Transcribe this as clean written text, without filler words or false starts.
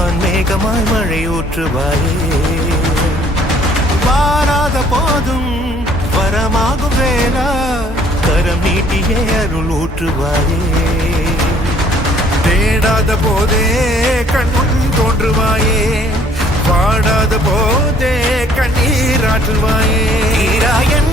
வான்மேகமாய் மழை ஊற்றுவாயே வாராத போதும் வரமாகும் வேளா கரம் நீட்டியே அருள் ஊற்றுவாயே தேடாத போதே கண்முன் தோன்றுவாயே வாடாத போதே கண்ணீர் ஆற்றுவாயே ஈராயன்